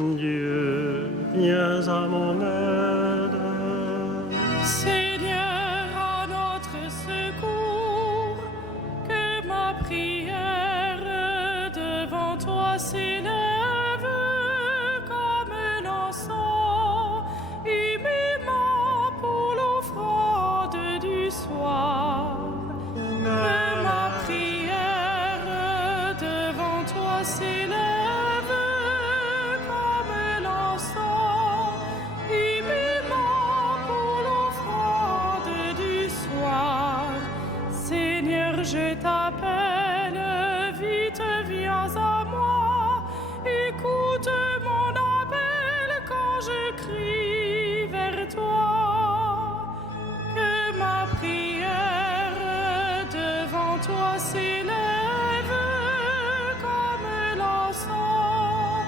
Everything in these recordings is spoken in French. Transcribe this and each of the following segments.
Dieu, viens à mon aide. Seigneur, à notre secours, que ma prière devant toi s'élève comme l'encens, humainement pour l'offrande du soir. Que ma prière devant toi s'élève comme l'encens, humainement pour l'offrande du soir. Seigneur, je t'appelle, vite viens à moi, écoute mon appel quand je crie vers toi. Que ma prière devant toi s'élève comme l'encens,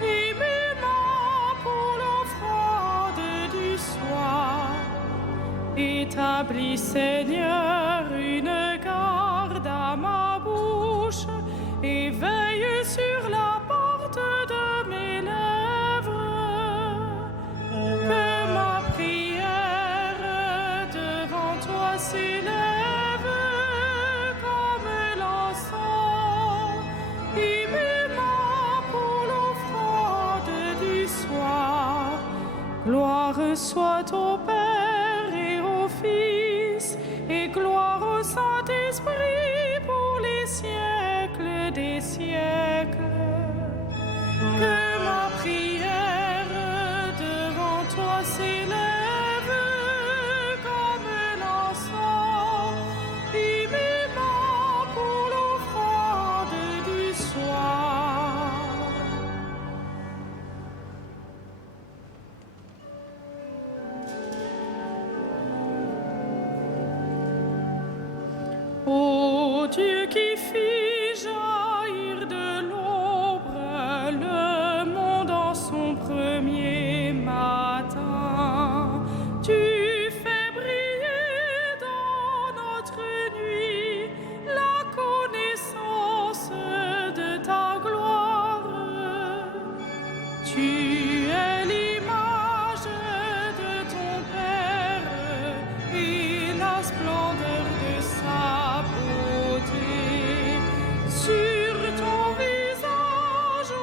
humainement pour l'offrande du soir. Établis, Seigneur, une garde à ma bouche et veille sur la porte de mes lèvres. Que ma prière devant toi s'élève comme l'encens, humainement pour l'offrande du soir. Gloire soit au Père et au Fils, et gloire au Saint-Esprit pour les siècles des siècles. Que ma prière devant toi s'élève comme l'encens, humainement pour l'offrande du soir. Ô Dieu qui fit jaillir de l'ombre le monde en son premier matin, tu fais briller dans notre nuit la connaissance de ta gloire. Tu es l'image de ton Père et la splendeur de sa beauté. Sur ton visage, ô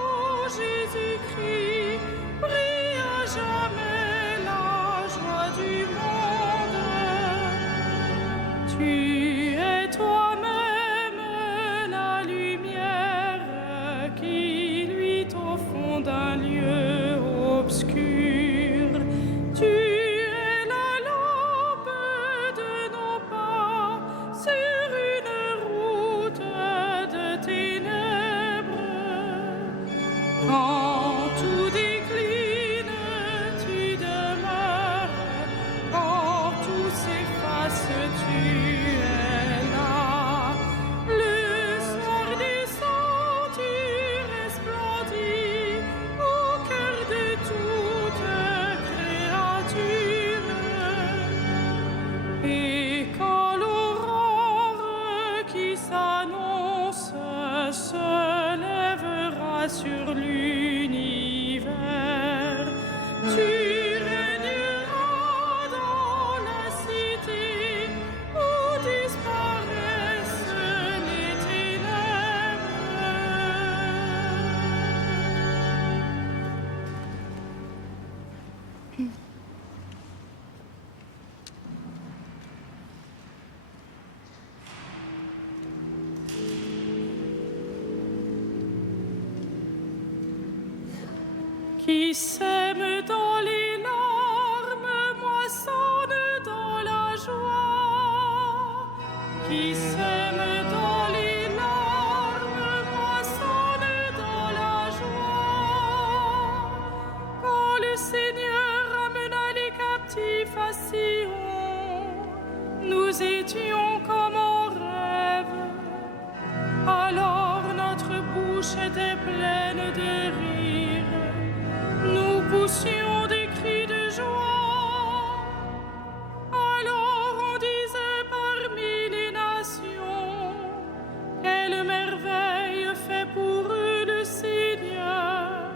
Jésus-Christ, brille à jamais la joie du monde. Tu es toi-même la lumière qui luit au fond d'un lieu obscur. Tu es la lampe de nos pas sur une route de ténèbres. Quand tout décline, tu demeures. Quand tout s'efface, tu es là. Le soir descend, tu resplendis au cœur de toute créature. Et quand l'aurore qui s'annonce se lèvera sur l'univers, tu régneras dans la cité où disparaissent les ténèbres. Qui sème dans les larmes moissonne dans la joie. Qui sème dans les larmes moissonne dans la joie. Quand le Seigneur amena les captifs à Sion, nous étions comme en rêve. Alors notre bouche était pleine de rire. Nous poussions des cris de joie. Alors on disait parmi les nations, quelle merveille fait pour eux le Seigneur.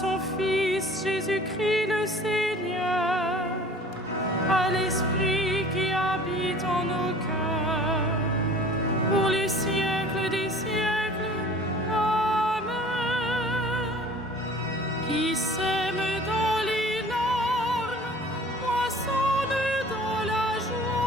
son Fils Jésus-Christ le Seigneur, à l'Esprit qui habite en nos cœurs, pour les siècles des siècles. Amen. Qui sème dans les larmes, moissonne dans la joie.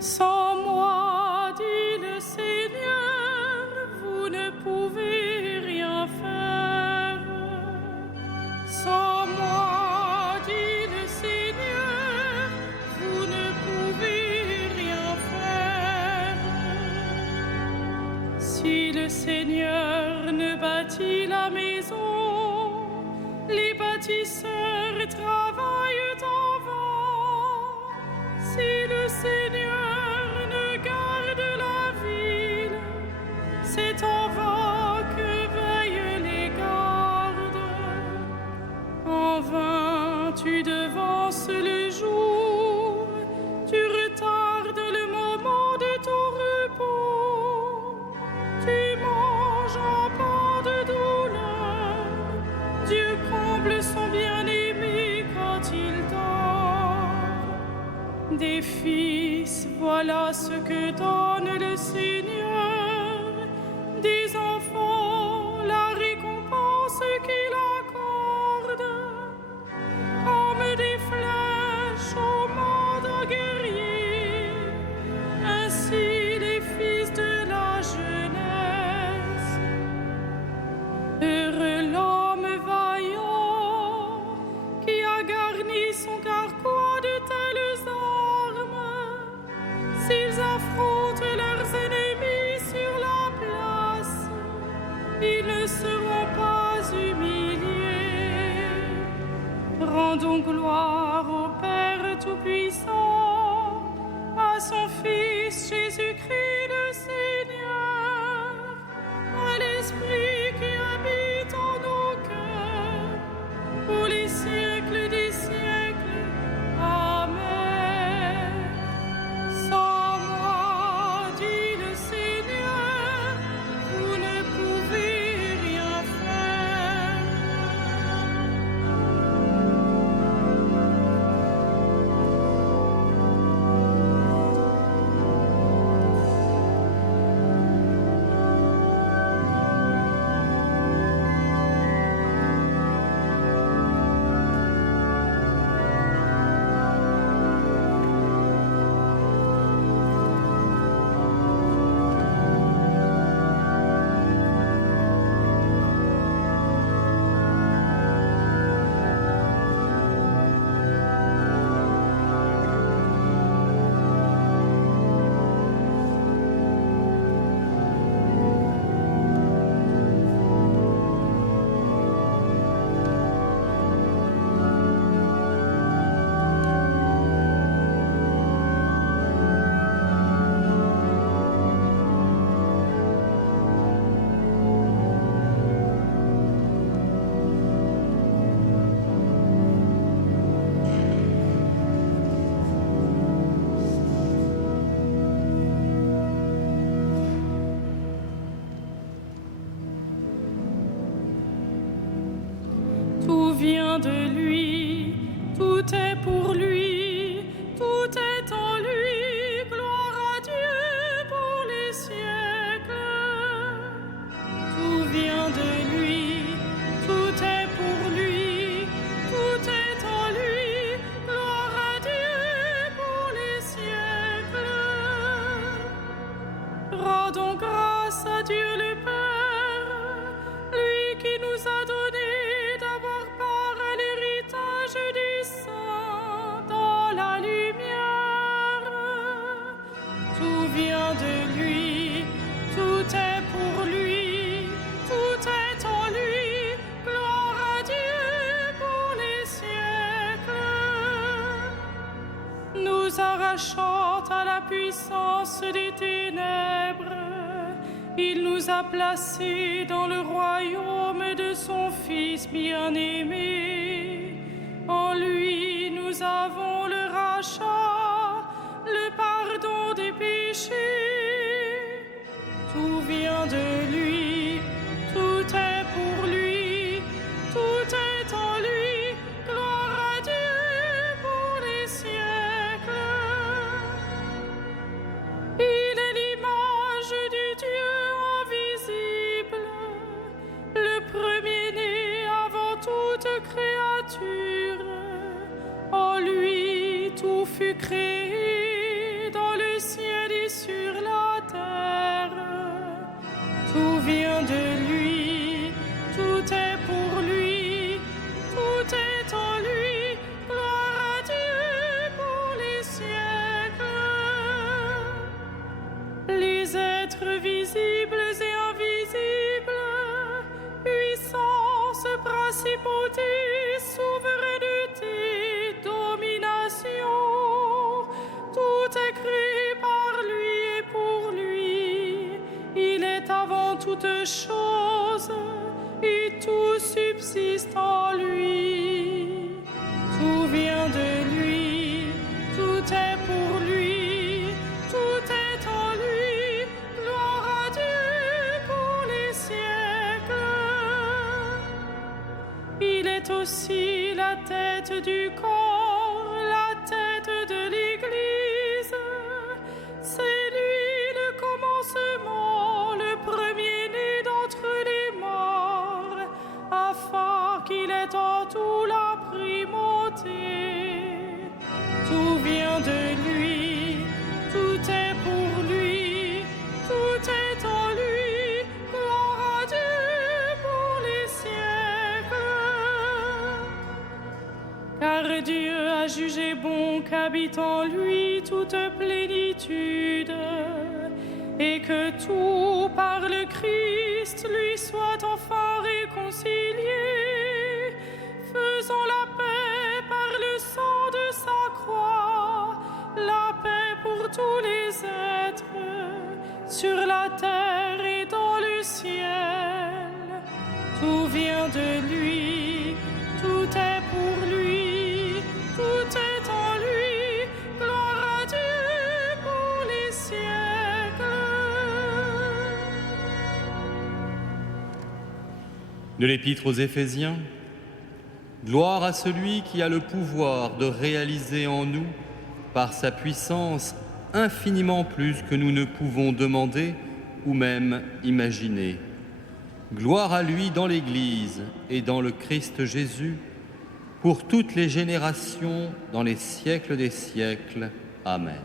Sans moi, dit le Seigneur, vous ne pouvez rien faire. Sans moi, dit le Seigneur, vous ne pouvez rien faire. Si le Seigneur ne bâtit la maison, les bâtisseurs travaillent en vain. Si le Seigneur ne garde la ville, c'est en vain que veillent les gardes. En vain tu devances le jour, tu retardes le moment de ton repos. Tu manges en pain de douleur, Dieu comble son bien-aimé quand il dort. Des fils, voilà ce que donne le Seigneur, des enfants, la récompense qu'il accorde, comme des flèches au main d'un guerrier, ainsi les fils de la jeunesse. Heureux l'homme vaillant qui a garni son carquois de telles armes. S'ils affrontent leurs ennemis sur la place, ils ne seront pas humiliés. Rendons gloire au Père Tout-Puissant, à son Fils Jésus-Christ le Seigneur, à l'Esprit qui habite en nos cœurs, pour les siècles des siècles. Amen. Sans moi, dit le Seigneur, vous ne pouvez rien faire. vient de lui, tout est pour lui, tout est en lui. Gloire à Dieu pour les siècles. Tout vient de lui, tout est pour lui, tout est en lui. Gloire à Dieu pour les siècles. Rendons grâce à Dieu le Père, lui qui nous a donné d'avoir part à l'héritage du Saint dans la lumière. Tout vient de lui, tout est pour lui, tout est en lui. Gloire à Dieu pour les siècles. Nous arrachant à la puissance des ténèbres, il nous a placés dans le royaume de son Fils bien-aimé. En lui, nous avons le rachat, le pardon des péchés. Tout vient de lui, tout est pour lui, tout est en lui. Gloire à Dieu pour les siècles. Il est l'image du Dieu invisible, le premier-né avant toute créature. En lui, tout fut créé dans le ciel et sur la terre. Tout vient de lui, tout est pour lui, tout est en lui. Gloire à Dieu pour les siècles. Les êtres visibles et invisibles, puissance, principauté, souveraineté, domination, tout est créé par lui et pour lui. Il est avant toute chose et tout subsiste en lui. Tout vient de lui, tout est pour lui, tout est en lui. Gloire à Dieu pour les siècles. Il est aussi la tête du corps, la tête de l'Église. C'est lui le commencement, le premier-né d'entre les morts, afin qu'il ait en tout la primauté. Tout vient de lui, tout est pour lui, tout est en lui. Gloire à Dieu pour les siècles. Car Dieu a jugé bon qu'habite en lui toute plénitude, et que tout par le Christ lui soit enfin réconcilié, faisant la paix par le sang de sa croix, la paix pour tous les êtres, sur la terre et dans le ciel. Tout vient de lui, tout est pour lui, tout est en lui. Gloire à Dieu pour les siècles. De l'Épître aux Éphésiens. Gloire à celui qui a le pouvoir de réaliser en nous, par sa puissance, infiniment plus que nous ne pouvons demander ou même imaginer. Gloire à lui dans l'Église et dans le Christ Jésus, pour toutes les générations, dans les siècles des siècles. Amen.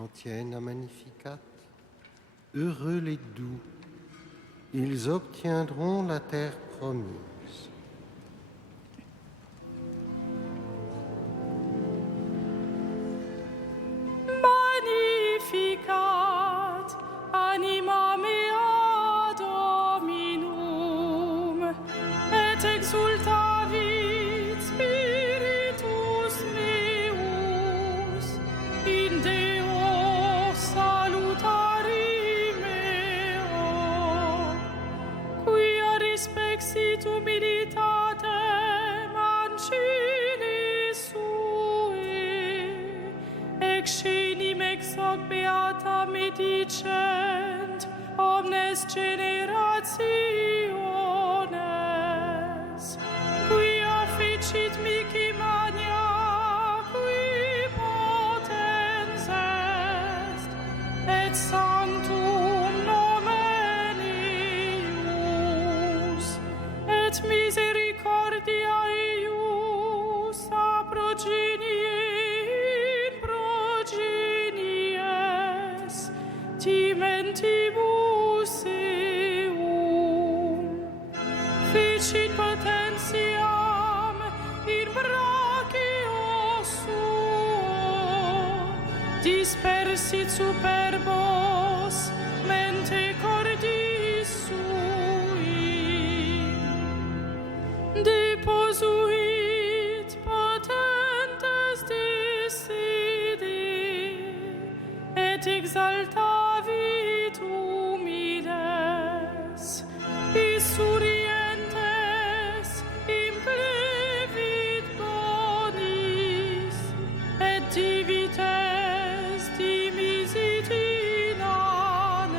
Antienne Magnificat. Heureux les doux, ils obtiendront la terre promise. Magnificat, anima mea Dominum, et exultat dicent, omnes generationes, quia ficit mihi magna, qui potens est, et sanctum nomen eius, et misericordia eius a progenie in progenies, timentibus eum. Ficit potentiam in brachio suo, dispersit superbos mente cordis sui. Deposuit potentes deside, et exaltavit humiles, isurientes implevit bonis, et divites dimisit inanes.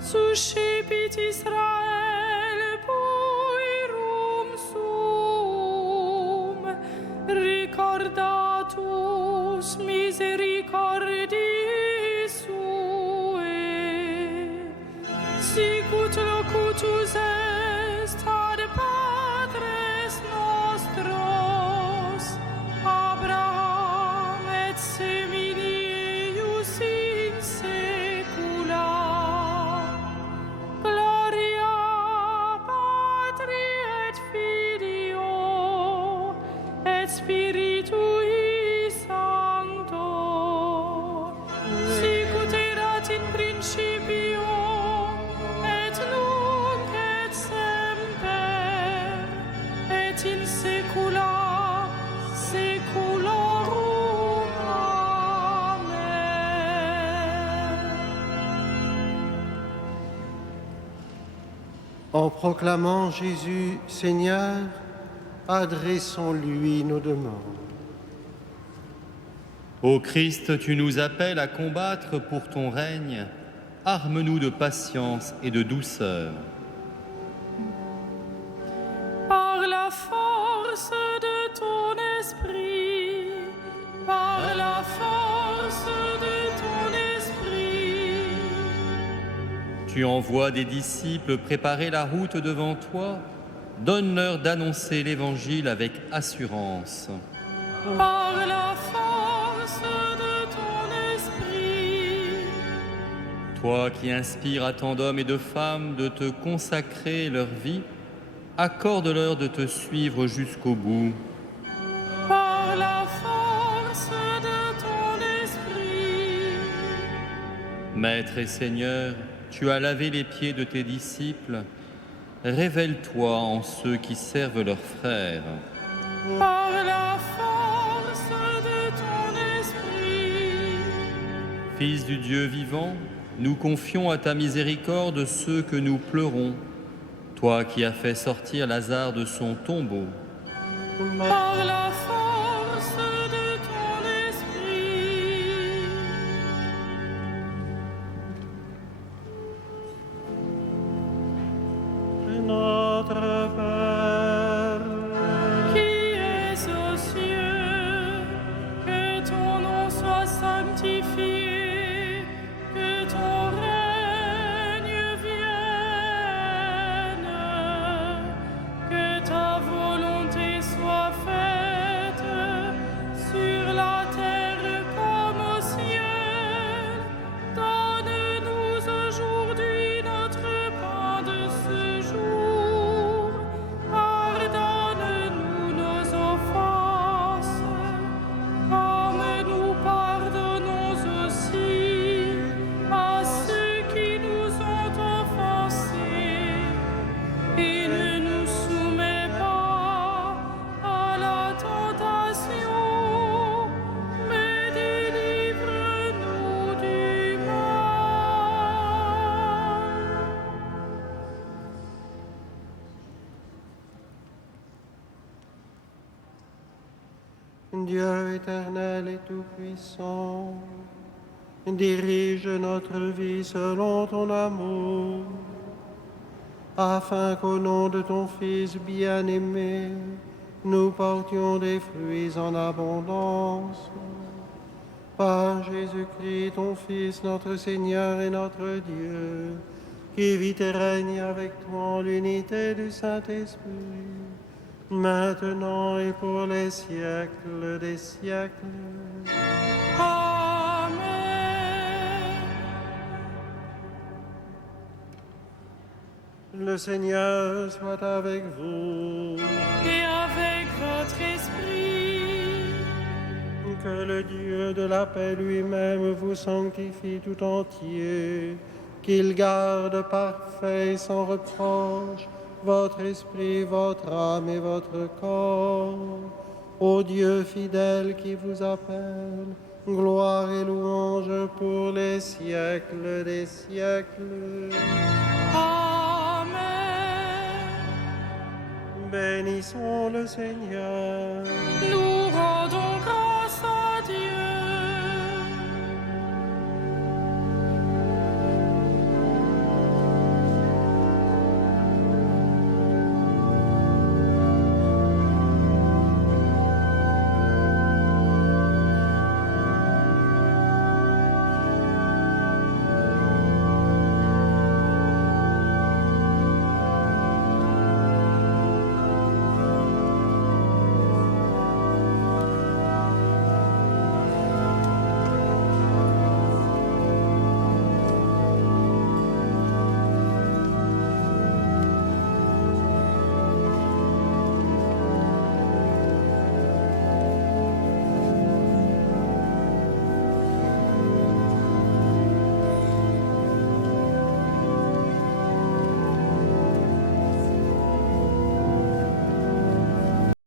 Suscepit Israel puerum sum, recordatus misericordiae suae, sicut locutus est ad patres nostros, Abraham et semini eius in saecula. Gloria Patri et Filio et Spiritui Sancto, sicut erat in principio et nunc et semper et in saecula saeculorum. Amen. En proclamant Jésus Seigneur, adressons-lui nos demandes. Ô Christ, tu nous appelles à combattre pour ton règne. Arme-nous de patience et de douceur. Par la force de ton esprit, par la force de ton esprit. Tu envoies des disciples préparer la route devant toi. Donne-leur d'annoncer l'Évangile avec assurance. Par la force de ton esprit. Toi qui inspires à tant d'hommes et de femmes de te consacrer leur vie, accorde-leur de te suivre jusqu'au bout. Par la force de ton esprit. Maître et Seigneur, tu as lavé les pieds de tes disciples. Révèle-toi en ceux qui servent leurs frères. Par la force de ton esprit. Fils du Dieu vivant, nous confions à ta miséricorde ceux que nous pleurons, toi qui as fait sortir Lazare de son tombeau. Par la force de ton esprit. Notre Père, Qui es aux cieux, que ton nom soit sanctifié, que ton règne vienne, que ta volonté soit faite sur la terre comme au ciel. Donne-nous aujourd'hui notre pain de ce jour. Pardonne-nous nos offenses, comme nous pardonnons aussi à ceux qui nous ont offensés. Et ne nous soumets pas à la tentation, mais délivre-nous du mal. Dieu éternel et tout-puissant, Dirige notre vie selon ton amour, afin qu'au nom de ton Fils bien-aimé, nous portions des fruits en abondance. Par Jésus-Christ, ton Fils, notre Seigneur et notre Dieu, qui vit et règne avec toi en l'unité du Saint-Esprit, maintenant et pour les siècles des siècles. Amen. Le Seigneur soit avec vous. Et avec votre esprit. Que le Dieu de la paix lui-même vous sanctifie tout entier, qu'il garde parfait et sans reproche votre esprit, votre âme et votre corps. Ô Dieu fidèle qui vous appelle, gloire et louange pour les siècles des siècles. Amen. Bénissons le Seigneur. Nous rendons grâce